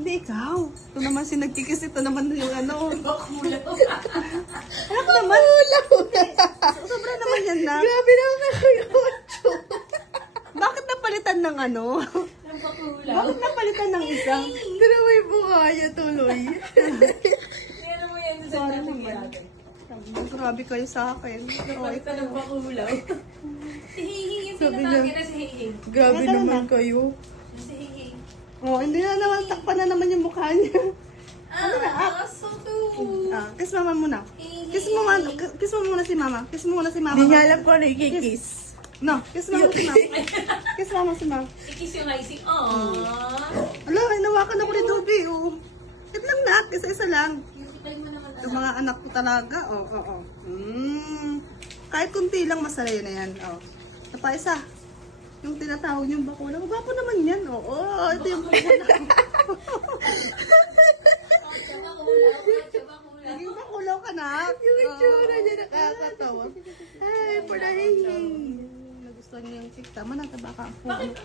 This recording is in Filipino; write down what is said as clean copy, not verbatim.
Hindi ikaw. Ito naman si nagkikis. Ito naman yung ano. Bakulaw. Anak naman. Sobra naman yan na. Grabe naman na kayo. Bakit napalitan ng ano? Ang bakulaw. Bakit napalitan ng isang? Hindi na may bukaya tuloy. Kaya mo yan sa nangyari. Grabe kayo sa akin. Napalitan ng bakulaw. Si Hihing yung Sabi pinatake niya, na si Hihing. Grabe Teka naman na. kayo. Si Hihing. Oh, hindi na naman. Takpan na naman yung mukha niya. So cute. Kiss mama muna. Kiss mo muna si mama. Kiss mo muna si mama. Hindi niya alam kung ano ikikiss. No, kiss mama si mama. Kiss mama si mama. Ikis yung icing. Aww. Ala, hinawakan ako ni Dobby. Oh. Ito lang na. Isa-isa lang. Cute mo naman. Yung mga anak ko talaga. Kahit kunti lang masaya na yan. Ito pa isa. Yung tinatawag yung bakula. Gwapo naman yan. Ito yung bakula. Naging bakulaw ka na. Yung itsura niya nakakatawa. Ay, panahihi. Nagustuhan niya yung chick. Tama na, taba ka. Bakit